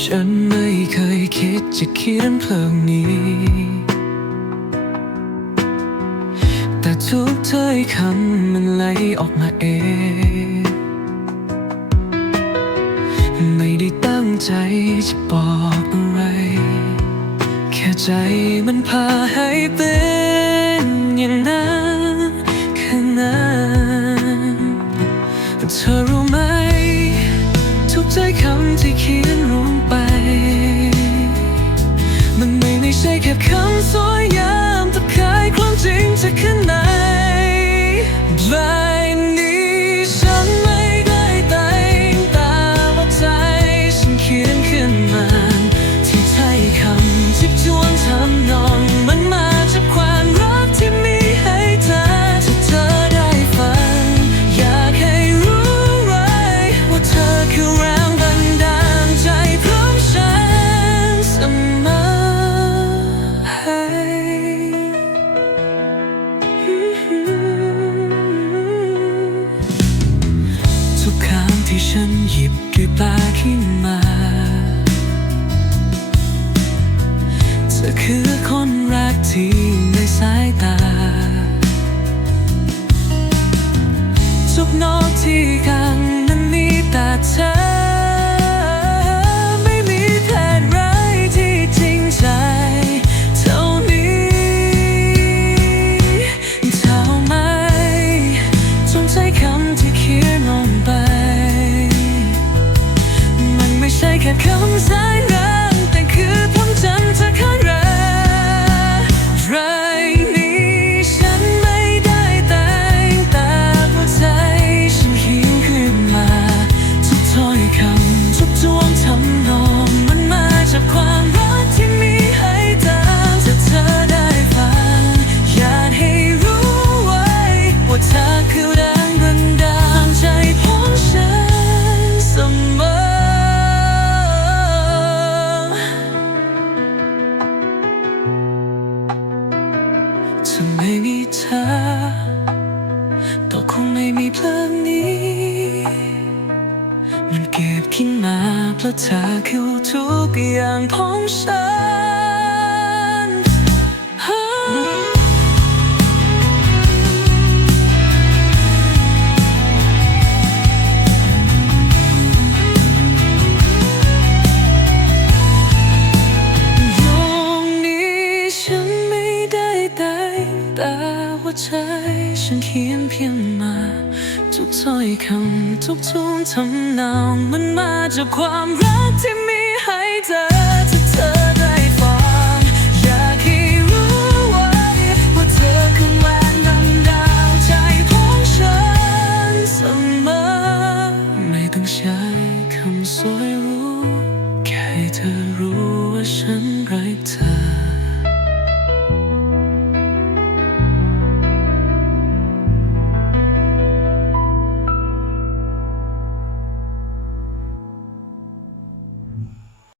ฉันไม่เคยคิดจะเขียนเพลงนี้ แต่ทุกถ้อยคำมันไหลออกมาเอง ไม่ได้ตั้งใจจะบอกอะไร แค่ใจมันพาให้เป็น ทุกใจคำที่เขียนลงไป มันไม่ไม่ใช่แค่คำสวย ที่ฉันหยิบด้วยปาขึ้นมาเธอคือคนแรกที่ในสายตา ทุกนอกที่กังนั้นมีแต่เธอ ถ้าไม่มีเธอก็คงไม่มีเพลงนี้ มันเก็บขึ้นมาเพราะเธอคือทุกอย่างของฉันตรงนี้ฉัน ใจฉันเขียนเพียงมา ทุกถ้อยคำทุกทุ่มทำนองมันมาจากความรักที่มีให้เธอถ้าเธอได้ฟังอยากให้รู้ไว้ว่าเธอคือแรงดันดาวใจของฉันเสมอไม่ต้องใช้คำสวยรู้ แค่เธอรู้ว่าฉันรักเธอ